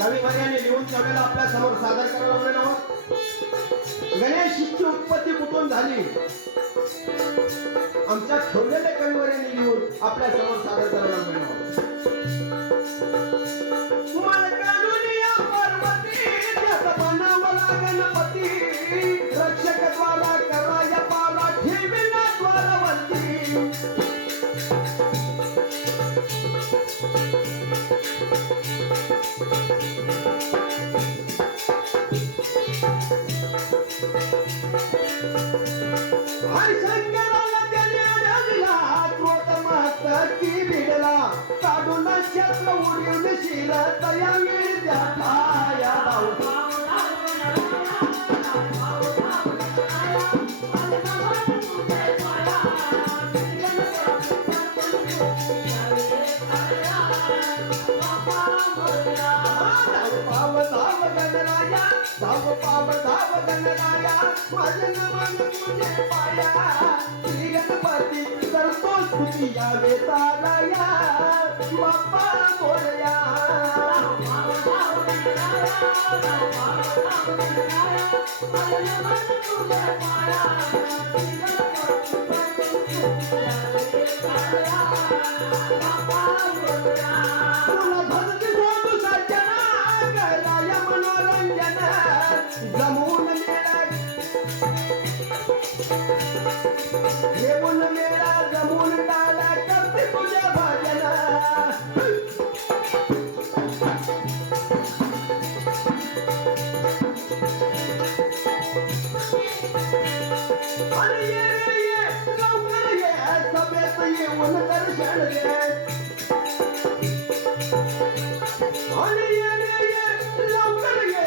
कवी लिहून ठेवलेलं आपल्यासमोर सादर करायला लागलेलं आहोत गणेशची उत्पत्ती कुठून झाली? आमच्या ठेवलेल्या कविवर्याने लिहून आपल्यासमोर सादर करायला लागलेलं Mama, Mama, तया विद्या या भाऊ धाव पाव धाव गणराया धाव पाव धाव गणराया माझं मन तुझे पाया श्री गणपती करतो स्तुती यावे तारया बाप्पा मोरया तुला भक्ती सोडू सज्जना गराया मनोरंजन जमून मेळा घेऊन मेळा जमून टाळा करते तुझ्या भजन। अरे ये रे, ये लवकर ये सभेत येऊन दर्शन दे अरे ये रे, ये लवकर ये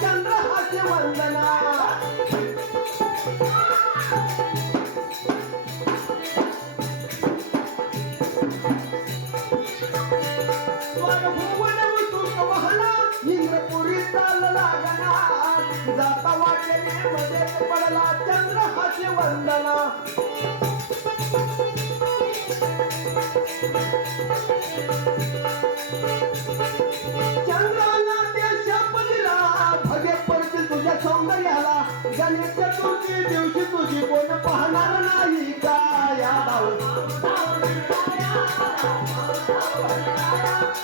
चंद्र हास्य वंदना चालला गणा जाता वाटेने मध्येच पडला चंद्र हास्य वंदना चंद्राला त्या शाप दिला भगे पडतील तुझ्या सौंदर्याला गणेश चतुर्थी दिवशी तुझी कोण पाहणार नाही का? या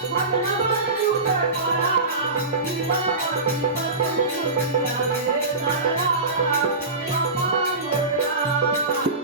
Thank you.